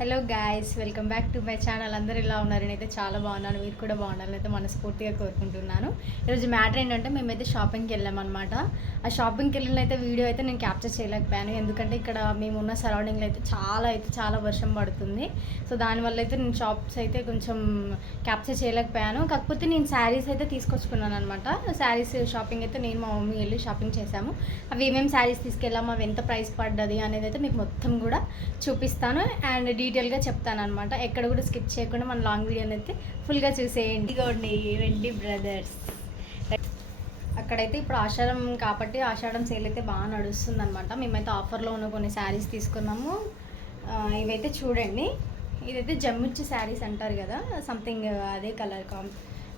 Hello guys, welcome back to my channel. అందరూ ఇలా ఉన్నారని అయితే చాలా బాగున్నాను. మీరు కూడా బాగున్నారని అయితే మనస్ఫూర్తిగా కోరుకుంటున్నాను. ఈరోజు మ్యాటర్ ఏంటంటే మేమైతే షాపింగ్కి వెళ్ళామన్నమాట. ఆ షాపింగ్కి వెళ్ళిన అయితే వీడియో అయితే నేను క్యాప్చర్ చేయలేకపోయాను. ఎందుకంటే ఇక్కడ మేమున్న సరౌండింగ్లో అయితే చాలా వర్షం పడుతుంది. సో దానివల్ల అయితే నేను షాప్స్ అయితే కొంచెం క్యాప్చర్ చేయలేకపోయాను. కాకపోతే నేను శారీస్ అయితే తీసుకొచ్చుకున్నాను అనమాట. శారీస్ షాపింగ్ అయితే నేను మా మమ్మీ వెళ్ళి షాపింగ్ చేశాము. అవి ఏమేమి శారీస్ తీసుకెళ్ళాము, అవి ఎంత ప్రైస్ పడ్డది అనేది అయితే మీకు మొత్తం కూడా చూపిస్తాను అండ్ డీటెయిల్గా చెప్తాను అనమాట. ఎక్కడ కూడా స్కిప్ చేయకుండా మన లాంగ్ వీడియోని అయితే ఫుల్గా చూసేయండి. ఇదిగోండి రెడ్డి బ్రదర్స్. అక్కడైతే ఇప్పుడు ఆషాఢం కాబట్టి ఆషాఢం సేల్ అయితే బాగా నడుస్తుంది అనమాట. మేమైతే ఆఫర్లో ఉన్న కొన్ని శారీస్ తీసుకున్నాము. ఇవైతే చూడండి, ఇదైతే జమ్మిచ్చి శారీస్ అంటారు కదా, సంథింగ్ అదే కలర్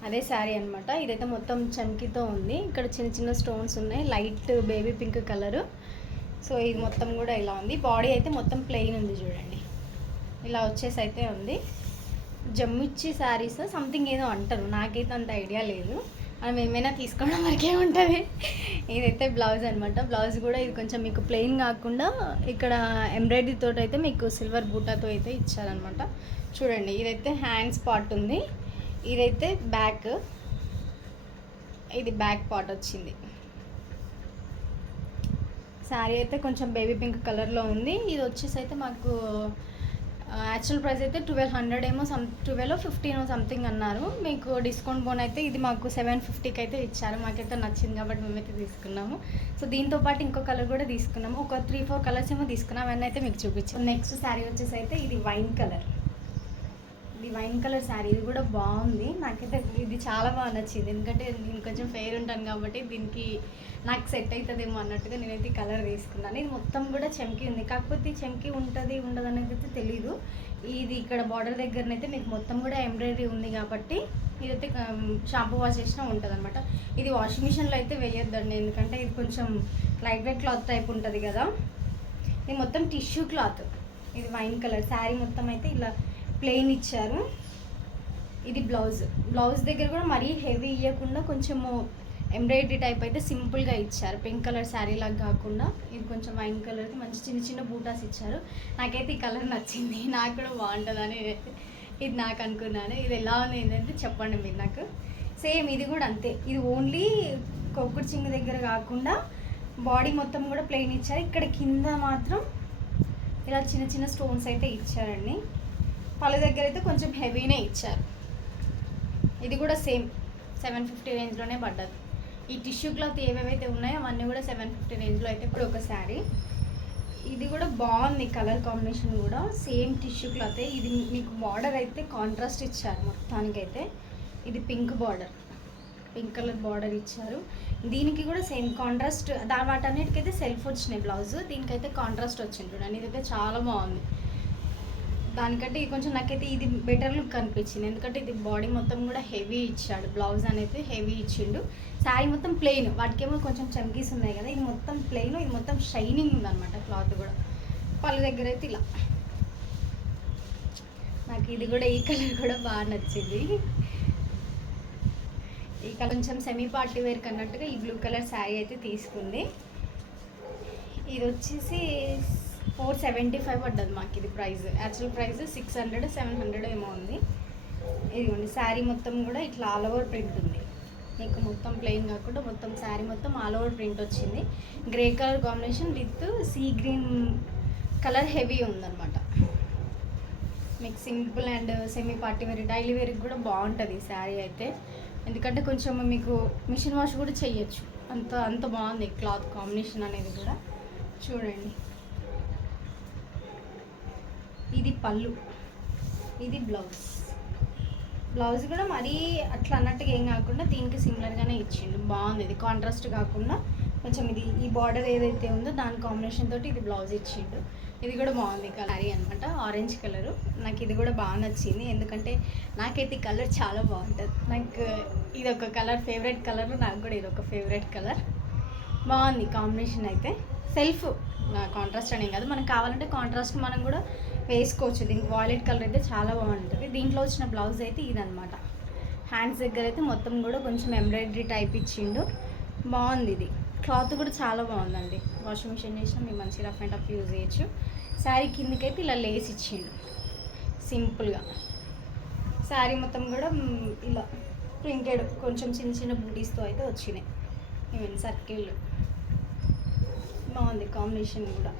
అదే శారీ అనమాట. ఇదైతే మొత్తం చమ్కీతో ఉంది. ఇక్కడ చిన్న చిన్న స్టోన్స్ ఉన్నాయి, light baby pink colour. So ఇది మొత్తం కూడా ఇలా ఉంది. బాడీ అయితే మొత్తం ప్లెయిన్ ఉంది చూడండి, ఇలా వచ్చేసి అయితే ఉంది. జమ్మిచ్చి శారీస్ సంథింగ్ ఏదో అంటారు, నాకైతే అంత ఐడియా లేదు. మనం ఏమైనా తీసుకోవడం వరకే ఉంటుంది. ఇదైతే బ్లౌజ్ అనమాట. బ్లౌజ్ కూడా ఇది కొంచెం మీకు ప్లెయిన్ కాకుండా ఇక్కడ ఎంబ్రాయిడరీ తోటి అయితే మీకు సిల్వర్ బూటాతో అయితే ఇచ్చారనమాట. చూడండి, ఇదైతే హ్యాండ్స్ పార్ట్ ఉంది, ఇదైతే బ్యాక్, ఇది బ్యాక్ పార్ట్ వచ్చింది. శారీ అయితే కొంచెం బేబీ పింక్ కలర్లో ఉంది. ఇది వచ్చేసి అయితే మాకు యాక్చువల్ ప్రైస్ అయితే 1200 ఏమో 12-15 సంథింగ్ అన్నారు. మీకు డిస్కౌంట్ బోన్ అయితే ఇది మాకు 750కి అయితే ఇచ్చారు. మాకైతే నచ్చింది కాబట్టి మేమైతే తీసుకున్నాము. సో దీంతో పాటు ఇంకో కలర్ కూడా తీసుకున్నాము. ఒక 3-4 కలర్స్ ఏమో తీసుకున్నాం, అవన్నీ అయితే మీకు చూపించాను. నెక్స్ట్ శారీ వచ్చేసి అయితే ఇది వైన్ కలర్. ఇది వైన్ కలర్ శారీ, ఇది కూడా బాగుంది. నాకైతే ఇది చాలా బాగా నచ్చింది. ఎందుకంటే నేను కొంచెం ఫెయిర్ ఉంటాను కాబట్టి దీనికి నాకు సెట్ అవుతుందేమో అన్నట్టుగా నేనైతే ఈ కలర్ తీసుకున్నాను. ఇది మొత్తం కూడా చెంకి ఉంది, కాకపోతే చెంకి ఉంటుంది ఉండదు అనేది అయితే తెలీదు. ఇది ఇక్కడ బార్డర్ దగ్గరనైతే మీకు మొత్తం కూడా ఎంబ్రాయిడరీ ఉంది కాబట్టి ఇదైతే షాంపూ వాష్ చేసినా ఉంటుంది అనమాట. ఇది వాషింగ్ మిషన్లో అయితే వేయొద్దండి, ఎందుకంటే ఇది కొంచెం లైట్ వెయిట్ క్లాత్ టైప్ ఉంటుంది కదా. ఇది మొత్తం టిష్యూ క్లాత్. ఇది వైన్ కలర్ శారీ మొత్తం అయితే ఇలా ప్లెయిన్ ఇచ్చారు. ఇది బ్లౌజ్ దగ్గర కూడా మరీ హెవీ ఇవ్వకుండా కొంచెము ఎంబ్రాయిడరీ టైప్ అయితే సింపుల్గా ఇచ్చారు. పింక్ కలర్ శారీ లాగా కాకుండా ఇది కొంచెం వైన్ కలర్కి మంచి చిన్న చిన్న బూటాస్ ఇచ్చారు. నాకైతే ఈ కలర్ నచ్చింది, నాకు కూడా బాగుంటుందని ఇది నాకు అనుకున్నాను. ఇది ఎలా ఉంది ఏంటంటే చెప్పండి మీరు నాకు. సేమ్ ఇది కూడా అంతే, ఇది ఓన్లీ కొక్కుడు చింగు దగ్గర కాకుండా బాడీ మొత్తం కూడా ప్లెయిన్ ఇచ్చారు. ఇక్కడ కింద మాత్రం ఇలా చిన్న చిన్న స్టోన్స్ అయితే ఇచ్చారండి. పళ్ళ దగ్గర అయితే కొంచెం హెవీనే ఇచ్చారు. ఇది కూడా సేమ్ 750 రేంజ్లోనే పడ్డది. ఈ టిష్యూ క్లాత్ ఏవేవైతే ఉన్నాయో అవన్నీ కూడా 750 రేంజ్లో అయితే. ఇప్పుడు ఒక శారీ, ఇది కూడా బాగుంది, కలర్ కాంబినేషన్ కూడా సేమ్ టిష్యూ క్లాతే. ఇది మీకు బార్డర్ అయితే కాంట్రాస్ట్ ఇచ్చారు మొత్తానికైతే. ఇది pink border, pink colour border ఇచ్చారు. దీనికి కూడా సేమ్ కాంట్రాస్ట్, వాటన్నిటికైతే సెల్ఫ్ వచ్చినాయి బ్లౌజ్, దీనికైతే కాంట్రాస్ట్ వచ్చింది చూడండి. ఇదైతే చాలా బాగుంది. దానికంటే ఇది కొంచెం నాకైతే ఇది బెటర్ లుక్ అనిపించింది, ఎందుకంటే ఇది బాడీ మొత్తం కూడా హెవీ ఇచ్చాడు. బ్లౌజ్ అనేది హెవీ ఇచ్చిండు. శారీ మొత్తం ప్లెయిన్, వాటికేమో కొంచెం చమ్కీస్ ఉన్నాయి కదా, ఇది మొత్తం ప్లెయిన్, ఇది మొత్తం షైనింగ్ ఉందన్నమాట క్లాత్ కూడా. పళ్ళ దగ్గర అయితే ఇలా. నాకు ఇది కూడా ఈ కలర్ కూడా బాగా నచ్చింది. ఈ కలర్ కొంచెం సెమీ పార్టీ వేర్ కన్నట్టుగా ఈ బ్లూ కలర్ శారీ అయితే తీసుకుంది. ఇది వచ్చేసి 475 పడ్డది మాకు ఇది ప్రైస్. యాక్చువల్ ప్రైస్ 600-700 ఏమో ఉంది. ఇదిగోండి శారీ మొత్తం కూడా ఇట్లా ఆల్ ఓవర్ ప్రింట్ ఉంది. మీకు మొత్తం ప్లెయిన్ కాకుండా మొత్తం శారీ మొత్తం ఆల్ ఓవర్ ప్రింట్ వచ్చింది. Grey colour combination with sea green colour heavy ఉందన్నమాట. మీకు simple and semi party wear, daily వేర్కి కూడా బాగుంటుంది ఈ శారీ అయితే. ఎందుకంటే కొంచెం మీకు మిషన్ వాష్ కూడా చెయ్యొచ్చు, అంత బాగుంది క్లాత్ కాంబినేషన్ అనేది కూడా. చూడండి, ఇది పళ్ళు, ఇది బ్లౌజ్ కూడా మరీ అట్లా అన్నట్టుగా ఏం కాకుండా దీనికి సిమిలర్గానే ఇచ్చిండు. బాగుంది, ఇది కాంట్రాస్ట్ కాకుండా కొంచెం ఇది ఈ బార్డర్ ఏదైతే ఉందో దాని కాంబినేషన్ తోటి ఇది బ్లౌజ్ ఇచ్చిండు. ఇది కూడా బాగుంది కలర్ అనమాట, ఆరెంజ్ కలరు. నాకు ఇది కూడా బాగా నచ్చింది, ఎందుకంటే నాకైతే ఈ కలర్ చాలా బాగుంటుంది. నాకు ఇది ఒక కలర్ ఫేవరెట్ కలర్, నాకు కూడా ఇది ఒక ఫేవరెట్ కలర్. బాగుంది కాంబినేషన్ అయితే. సెల్ఫ్ కాంట్రాస్ట్ అనేం కాదు, మనకు కావాలంటే కాంట్రాస్ట్ మనం కూడా వేసుకోవచ్చు. దీనికి వాయిలెట్ కలర్ అయితే చాలా బాగుంటుంది. దీంట్లో వచ్చిన బ్లౌజ్ అయితే ఇదనమాట. హ్యాండ్స్ దగ్గర అయితే మొత్తం కూడా కొంచెం ఎంబ్రాయిడరీ టైప్ ఇచ్చిండు. బాగుంది, ఇది క్లాత్ కూడా చాలా బాగుందండి. వాషింగ్ మిషన్ చేసినా మేము మంచి రఫ్ అండ్ టఫ్ యూజ్ చేయొచ్చు. శారీ కిందకైతే ఇలా లేస్ ఇచ్చిండు. సింపుల్గా. శారీ మొత్తం కూడా ఇలా ప్రింటెడ్ కొంచెం చిన్న చిన్న బూటీస్తో అయితే వచ్చినాయి. ఈవెన్ సర్కిల్ బాగుంది కాంబినేషన్ కూడా.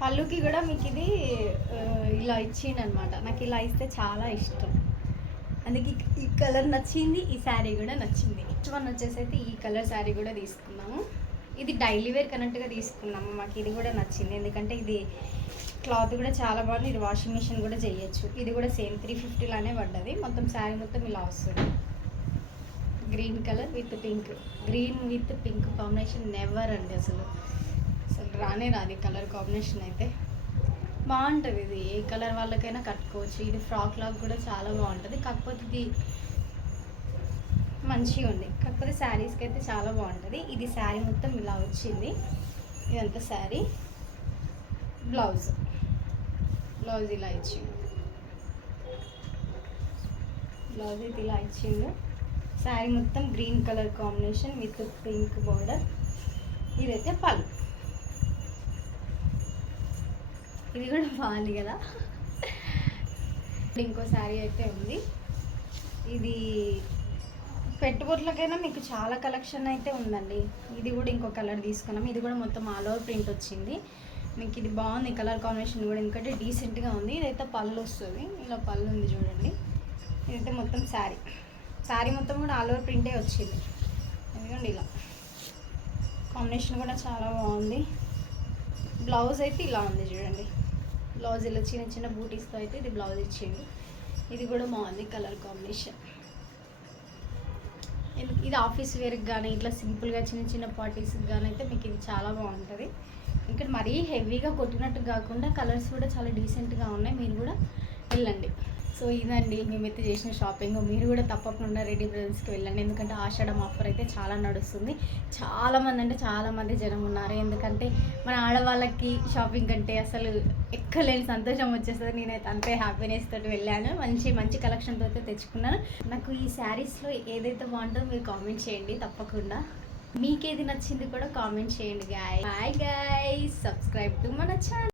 పళ్ళుకి కూడా మీకు ఇది ఇలా ఇచ్చిండనమాట. నాకు ఇలా ఇస్తే చాలా ఇష్టం, అందుకే ఈ కలర్ నచ్చింది, ఈ శారీ కూడా నచ్చింది. నెక్స్ట్ వన్ వచ్చేసి అయితే ఈ కలర్ శారీ కూడా తీసుకున్నాము. ఇది డైలీ వేర్ కరెక్ట్గా తీసుకున్నాము. మాకు ఇది కూడా నచ్చింది, ఎందుకంటే ఇది క్లాత్ కూడా చాలా బాగుంది. ఇది వాషింగ్ మిషన్ కూడా చేయొచ్చు. ఇది కూడా సేమ్ 350 లానే పడ్డది. మొత్తం శారీ మొత్తం ఇలా వస్తుంది. Green colour with pink, green with pink combination never అండి, అసలు రానే రాదు కలర్ కాంబినేషన్ అయితే. బాగుంటుంది, ఇది ఏ కలర్ వాళ్ళకైనా కట్టుకోవచ్చు. ఇది ఫ్రాక్ లాగా కూడా చాలా బాగుంటుంది. కాకపోతే ఇది మంచిగా ఉంది, కాకపోతే శారీస్కి అయితే చాలా బాగుంటుంది. ఇది శారీ మొత్తం ఇలా వచ్చింది. ఇదంతా శారీ. బ్లౌజ్ ఇలా ఇచ్చిండు. బ్లౌజ్ ఇది ఇలా ఇచ్చిండు. శారీ మొత్తం green colour combination with pink border. ఇదైతే పళ్ళు. ఇది కూడా బాగుంది కదా. ఇంకో శారీ అయితే ఉంది. ఇది పెట్టుబడులకైనా మీకు చాలా కలెక్షన్ అయితే ఉందండి. ఇది కూడా ఇంకో కలర్ తీసుకున్నాం. ఇది కూడా మొత్తం ఆల్ ఓవర్ ప్రింట్ వచ్చింది. మీకు ఇది బాగుంది కలర్ కాంబినేషన్ కూడా, ఎందుకంటే డీసెంట్గా ఉంది. ఇదైతే పళ్ళు వస్తుంది, ఇలా పళ్ళు ఉంది చూడండి. ఇదైతే మొత్తం శారీ మొత్తం కూడా ఆల్ ఓవర్ ప్రింటే వచ్చింది. ఎందుకంటే ఇలా కాంబినేషన్ కూడా చాలా బాగుంది. బ్లౌజ్ అయితే ఇలా ఉంది చూడండి. బ్లౌజ్ ఇలా చిన్న చిన్న బూటీస్తో అయితే ఇది బ్లౌజ్ ఇచ్చింది. ఇది కూడా బాగుంది కలర్ కాంబినేషన్. ఇది ఆఫీస్ వేర్కి కానీ ఇట్లా సింపుల్గా చిన్న చిన్న పార్టీస్కి కానీ అయితే మీకు ఇది చాలా బాగుంటుంది. ఇక్కడ మరీ హెవీగా కొట్టినట్టు కాకుండా కలర్స్ కూడా చాలా డీసెంట్గా ఉన్నాయి. మీరు కూడా వెళ్ళండి. సో ఇదండి మేమైతే చేసిన షాపింగ్. మీరు కూడా తప్పకుండా రెడ్డి బ్రదర్స్కి వెళ్ళండి, ఎందుకంటే ఆషాఢం ఆఫర్ అయితే చాలా నడుస్తుంది. చాలామంది జనం ఉన్నారు, ఎందుకంటే మన ఆడవాళ్ళకి షాపింగ్ అంటే అసలు ఎక్కలేని సంతోషం వచ్చేస్తుంది. నేనైతే అంతే హ్యాపీనెస్ తోటి వెళ్ళాను. మంచి కలెక్షన్తో అయితే తెచ్చుకున్నాను. నాకు ఈ శారీస్లో ఏదైతే బాగుంటుందో మీరు కామెంట్ చేయండి తప్పకుండా. మీకేది నచ్చింది కూడా కామెంట్ చేయండి. బాయ్ గైస్, సబ్స్క్రైబ్ టు మన ఛానల్.